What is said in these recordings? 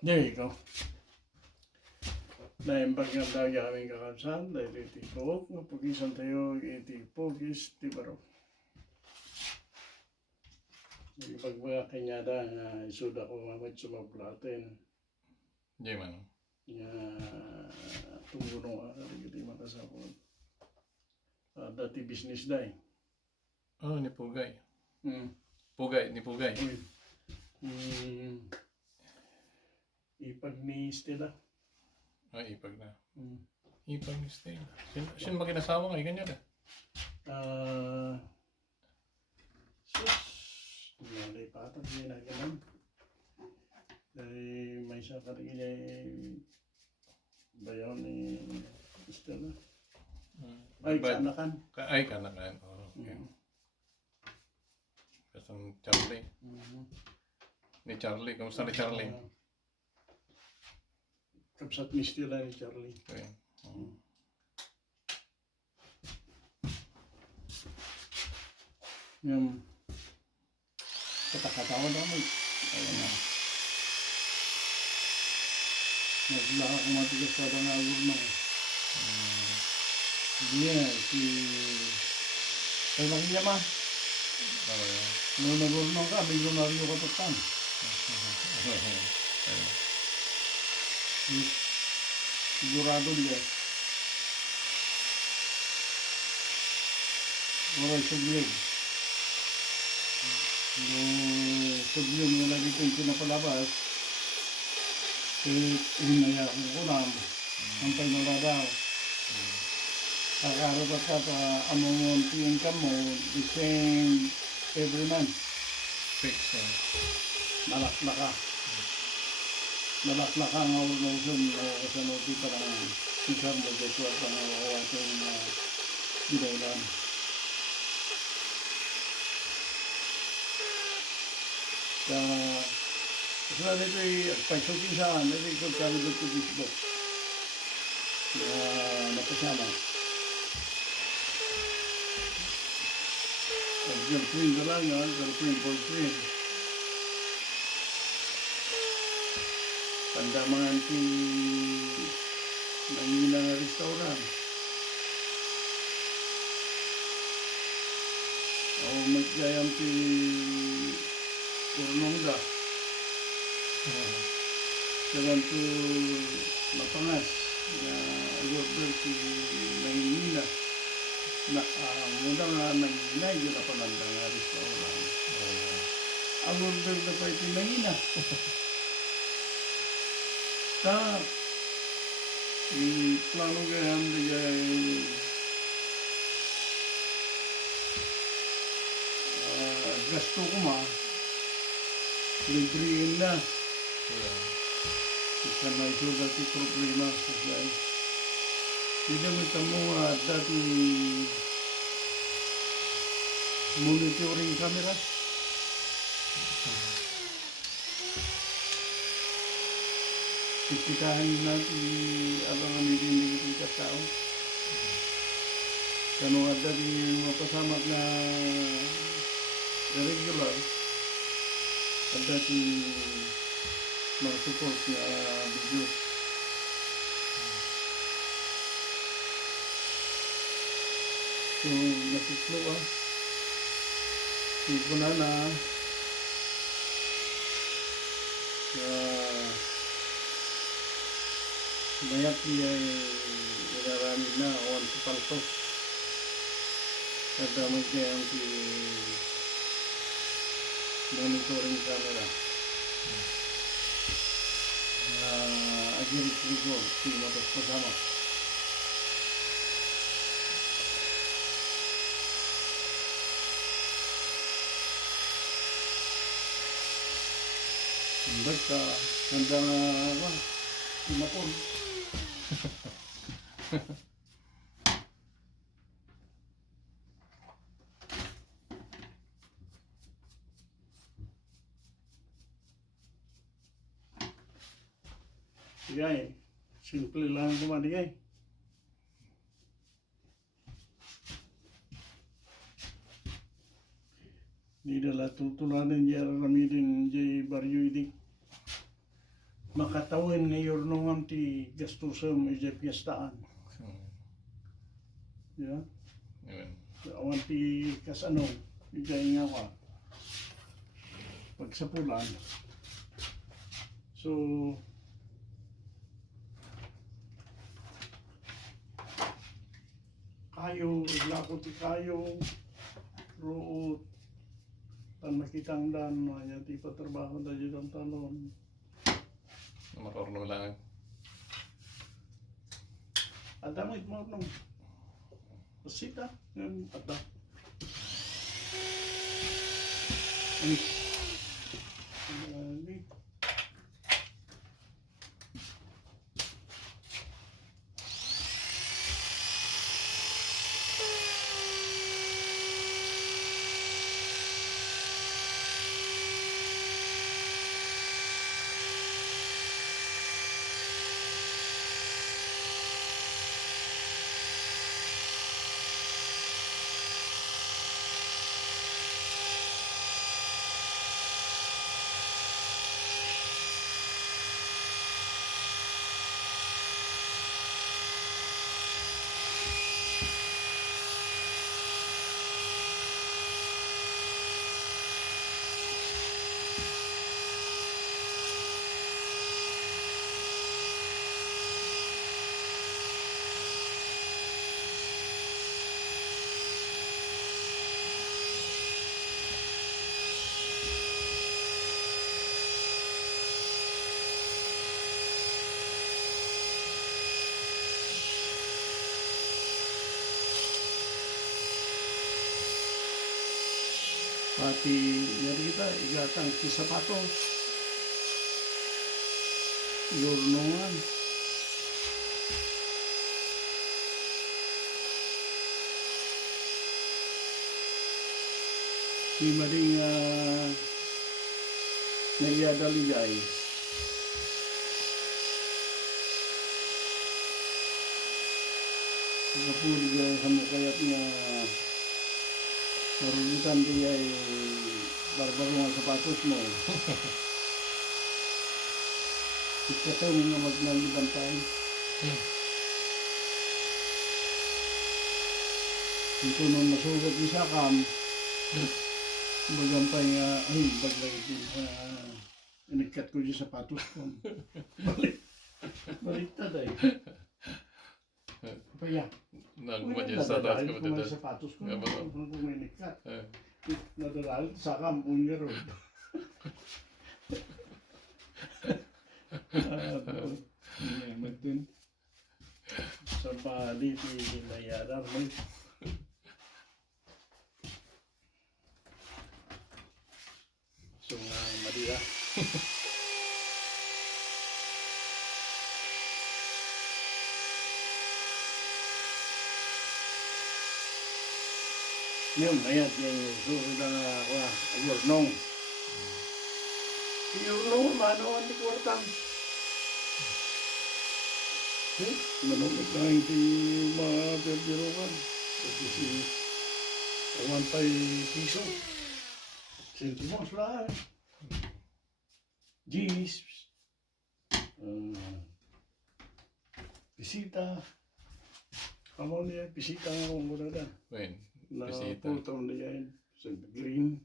There you go. Naimbag nga daw aming kakalsan, dahil itipok, mapugisan tayo, itipogis, di ba ro? Pag mga kanyada nga isuda ko mamit sumaplatin. Di man. Nga tumuno ka, hindi makasapon. Dati business day. Oh, ni Pugay. Hmm. Pugay, ni Pugay. Ipag ni Stella. Ipag na. Hmm. Ipag ni Stella. Sino ba kinasawa nga? Ikan niya Sus. Malay patag niya na ganun. Dahil may isa ka rin niya bayaw ni Stella. Ay, kanakan. Ay, kanakan. Oh, okay. Kasang Charlie. Ni Charlie. Kamusta ni Charlie? Kapsat ni Stella ni Charlie. Okay. Yung katakatawa daw mo. Ayan na. Naglaka kung matigas pa daw na agur na. Diyan, si... Ay, nakiya ma. Nung nagurnong ka, may lumario ka tutan. Sigurado dia. Oray sublim. Nung sublim mo lagi ko yung pinapalabas, hinaya ko kunam. Ang pagnuladaw. Kakarapat ka pa among income mo, the same every month. Fix. Nalakla ka. Nalakla ka nga ulit mo sa noti para isang mag-deswa pa nga awating ginailan. Kaya nito ay pagsukin saan, nito kung kami dito dito na napasama. Girlfriend na lang ha, girlfriend. Pandamangan ti nangina nga restaurant. O magayam ti Purnongda. Dagan to mapangas na order ti nangina. Muna nga nangina, yun na pananda nga restaurant. Ang order na pa iti nangina. Plano ganyan digay gasto ko libriin na. Isa na isulat yung problema sa guys. Hindi mo tamo dati monitoring camera. Ikitahan natin abang nililinig ng tao. Kano ada di mapasamat na regular, ada di mga support na video. So, nasitlo sipuna na banyak dia ilarami na awan sa palto. Ada mungkin yang di monitoring camera. Akhir itu si motor bersama. Basta hanggang pinapon. Sige, simple lang kumaligay. Di dala tutulanin jara ramidin jay baryo idi. makatawin ngayon nung ti gastusam ije piyestaan. Yeah. Yun. Awan ti kasano, ije nga ka. Pagsapulan. So, kayo, iglako ti kayo, ruot, tan makitang dan, maya ti patrabaho da dyan talon. Makorno lang. At damit mo nung pasita, yan, ada. Ay, pati narita, igatang ti sapatos. Yurnungan. Di maring nagyadaligay. Kapuli ka hamukayat nga marulitan di ay barbaro nga sapatos mo. Ikataw nga magnalibantay. Ito nung masugat ni Sakam, bagampay nga, ay, baglay din, inagkat ko yung sapatos ko. Baliktad ay. Kaya, Nagmadya sa taas ka ko may matanda. sapatos ko, Nga ba? kung may nagkat. Eh. Nadalalit, Sakam, punya ron. Magdun. Sa bali, pinayaran mo. So, Maria. Ngayon, mayat yung susunod na ako, ayurnong. Ayurnong, mano ang di kwartang. Manumit na hindi ma-perdirokan. Kasi si awan pa'y piso. Sentimos lang. Gis. Bisita. Kamu niya, bisita nga kung muna na. Wen, Na bisita. putong niya yun. Sa green,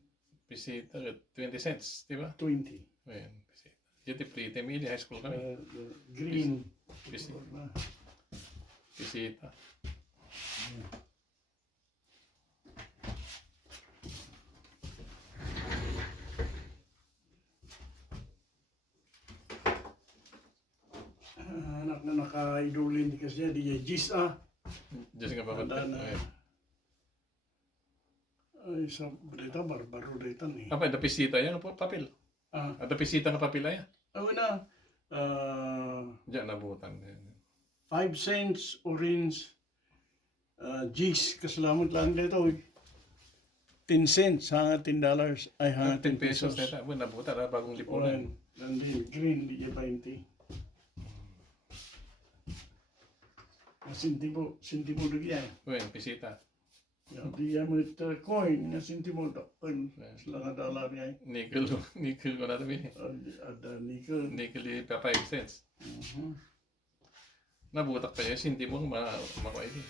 Bisita, 20 cents, di ba? 20. Wen, bisita. Dito Plite Mili, high school kami. Green. Bisita. Bisita. Anak na naka-idolin di kasi di Gis Diyos nga ba Tanda na. Wen. Ay, sa balita, barbaro dito ni. Apa, ada bisita yan, po, papel. Ah, Ada bisita nga papel yan. na. Diyan nabutan. 5 cents orange Gis kasalamat lang dito. 10 cents hanga $10 ay hanga 10 pesos neta. Wen, nabutan, bagong lipunan. And then green di 20. Sintimo lagi yan. Wen, bisita. Ja, die met coin nga sentimo kan sila nga dollar niya. Nickel ko na tabi. Ada nickel. Nickel yung 5 cents. Nabutak pa yun, hindi mo makuha yun.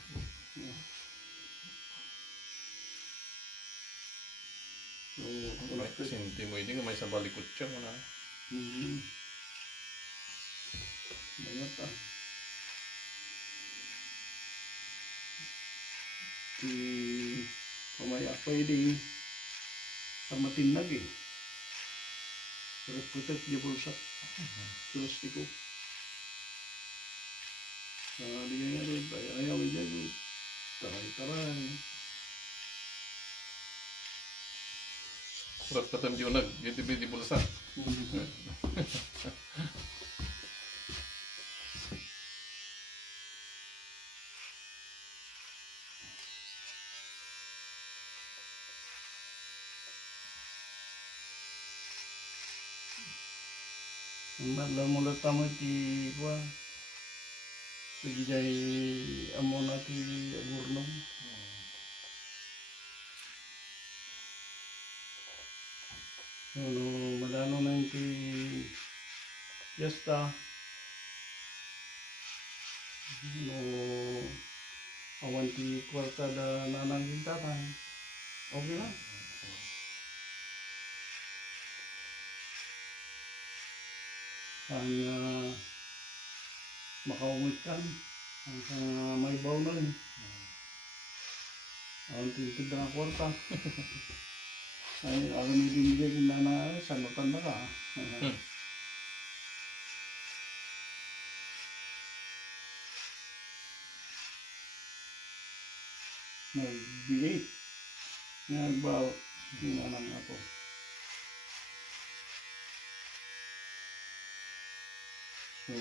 So, Hindi mo yun, may sa balikot siya mo na. banyak ah. Di pamaya pwede sama tinag eh. Putek di bulsa. Plastiko. Di nga rin, ayaw dyan. Taray-taray. Surat patam junag, di bulsa. Alam mo lang tama ti kuha. Sige jay amo na ti agurnong. Ano malano na yung ti fiesta. No awan ti kwarta da nanang gintaran. Okay lang. Ang makaumit kan ang may baw na rin ang tintig na kwarta ay alam mo din na sanutan na ka nagbigay nagbaw nanang ako so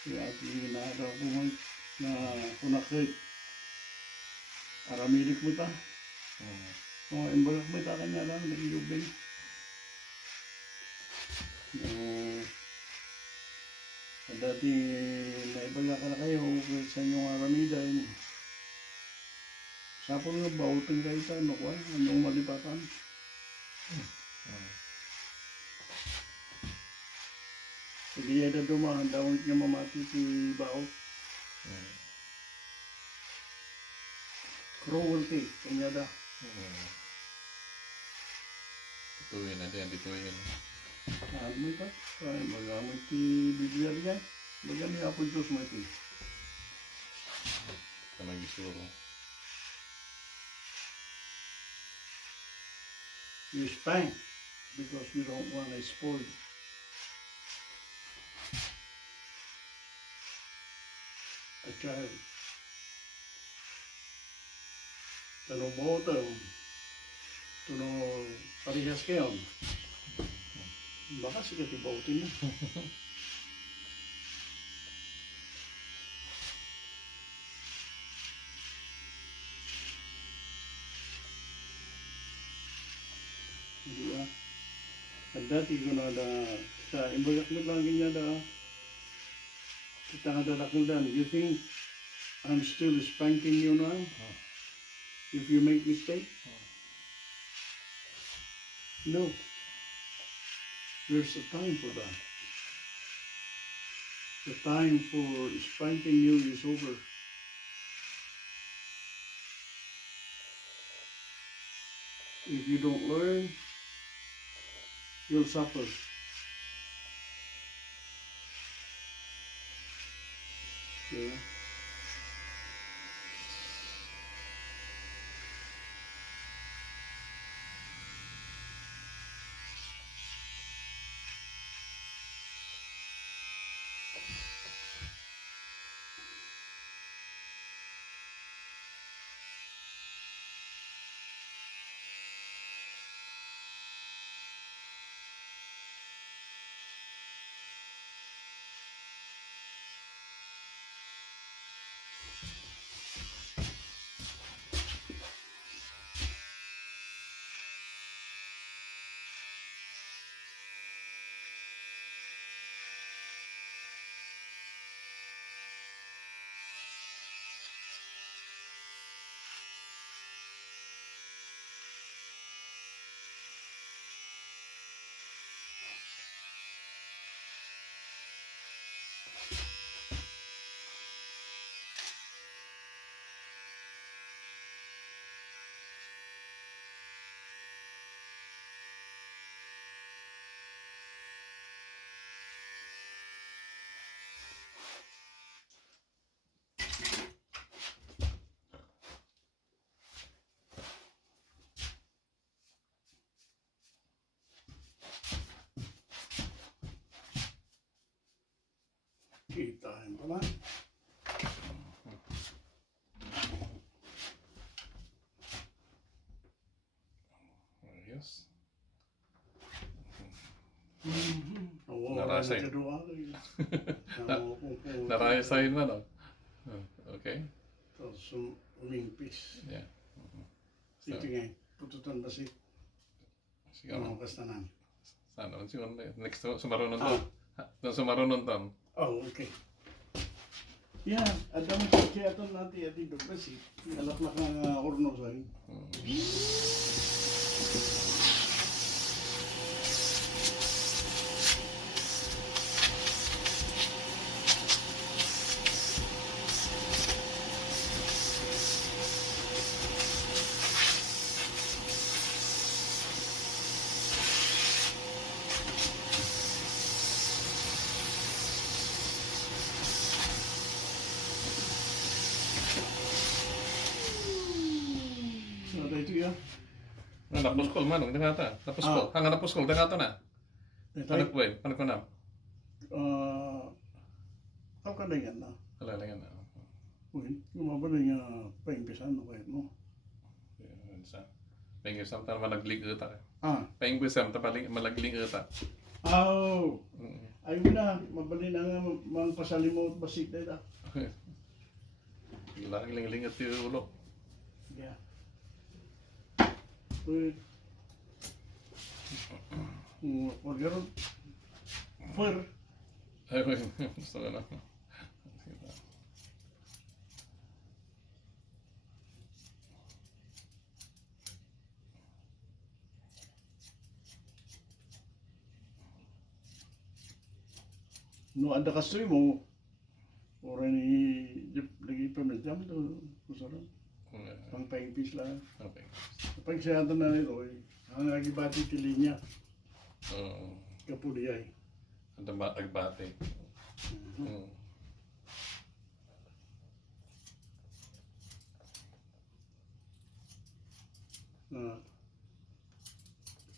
si ating ginagawa ko na kunakit aramilik mo ta imbagak mo ta kanya lang nag-iubing dati naibagak ka na kayo sa inyong aramida sapon nga bautin kayo ta ano ko anong malipatan hindi ada dumahan daw niya mamati si Bao. Cruelty, kanya da. Bituin na din, bituin. Ano ito? Magamit si Biblia niya. Magamit ako Diyos mo ito. Kamang isuro. You spank because you don't want to spoil. A child. Tanong mo ito. Tanong parehas kayo. Baka siya tibautin na. Hindi ba? At dati ko na sa imbagak mo lang ganyan kita nga dalakildan. You think I'm still spanking you now? If you make mistake? No. There's a time for that. The time for spanking you is over. If you don't learn, you'll suffer. Yeah. Kitain pala. Ayos. Oo, Narasay. nagkaduwa ko yun. Naraya sa'yo na, no? Okay. Tapos umimpis. Yeah. Ito nga, pututan ba si Siguro. kastanan? Sana. Siguro next sumarunod doon. Doon sumarunod doon. Oh, okay. Yeah, at dami kaya ito natin ating doblasi. Alaklak ng orno sa'yo. So, dito yan. Napuskol man, ang dangata. Napuskol. Hanga napuskol, dangata na. Panak boy, panak ko na. Ang kalingan na. Alalangan na. Uy, gumabala niya paimpisan no kahit mo. Sa Pengis sam ta malaglig eta. Ah, Pengis sam ta malaglig eta. oh. Ayun na, mabali na nga mang pasalimot basit na ita. Ling at ulo. Yeah. Uy. Wag yun. Fur. Ay, gusto ko na. No, anda kastoy mo. Orang ni lagi pemejam tu, kusara. Pang paimpis lah. Okay. Pag kesehatan na nito, ang lagi bati tilinya, kapudiyay. Ada agbate.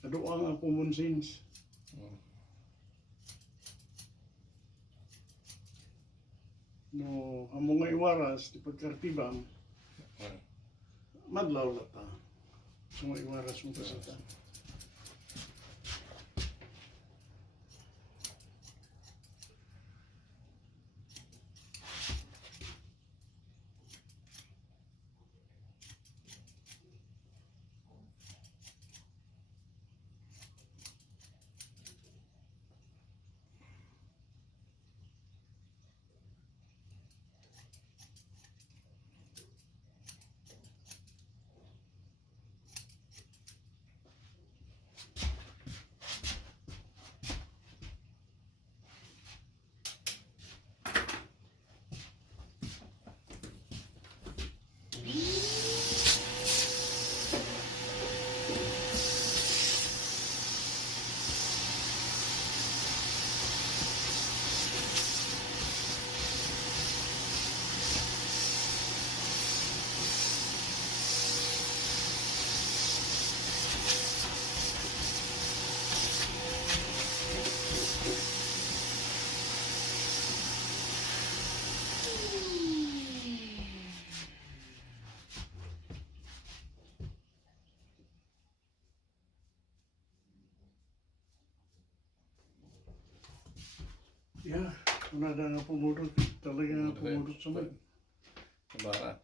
Ado ang common sense. No, amo nga iwaras, di pagkartibang, madlaw lata. So nga iwaras mo kasita. Yeah, wala na nga pumurot. Talaga nga pumurot sa may. Bara.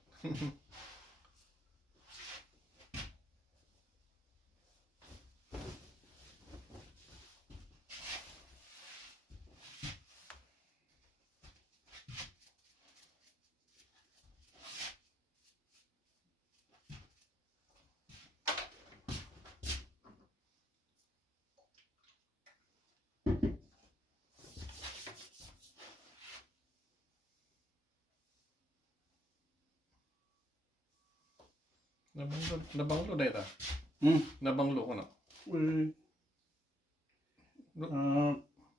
Nabanglo na ita. Nabanglo ko na. Uy.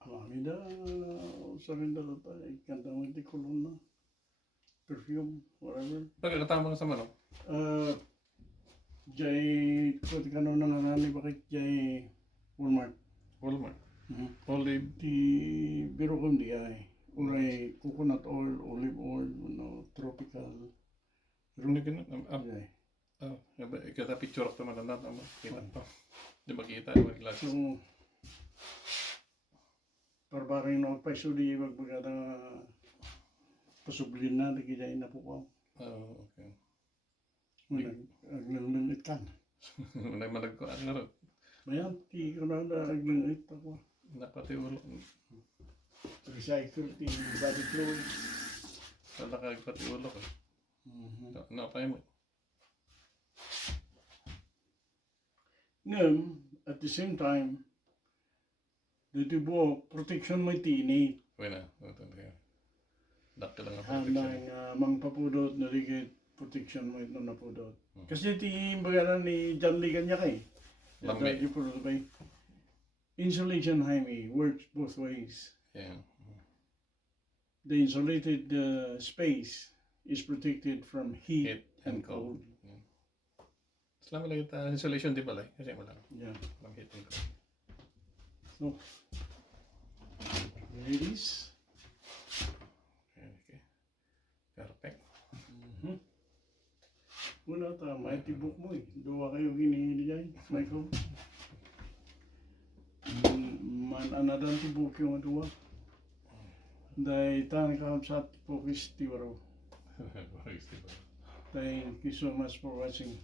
Amida, sa rin dala tayo. Ikanta mo iti kulon na. Perfume, whatever. Pagkakatama sa manok. Jay, pati ka nung nanganani, bakit Jay Walmart? Walmart. Olive. Di biro kong di ay. Uray coconut oil, olive oil, tropical. Hindi ka na. Yeah. Kita picture ako naman na naman. Kita pa. Di makita yung mga glasses. So, parbaring no pa sudi magbaga na pasublin na kaya na po ko. Okay. Aglalangit kan. Nagmalag ko ang naroon. Mayan, ti ko na aglalangit ako. Napati ulo. Recycle ti body fluid. Wala kagpati ulo ko. Napay mo. Ngayon, at the same time, dito po, protection mo tini. Uy na. Dati lang ang Handang protection. mang papudot na ligit protection mo ito na pudot. Kasi ti bagana ni John Lee kanya kay. Lambi. Insulation Jaime works both ways. Yeah. The insulated space is protected from heat, Heat and and cold. Selamat lagi ta insulation di balay. Kasi mo lang. Yeah. Lang heat and cold. So, ladies. Okay. Perfect. Una ta, may tibok mo eh. Dua kayo ginihili dyan, Michael. Another tibok yung dua. Dahil tan kahapsat po kis tiwaro. Thank you so much for watching.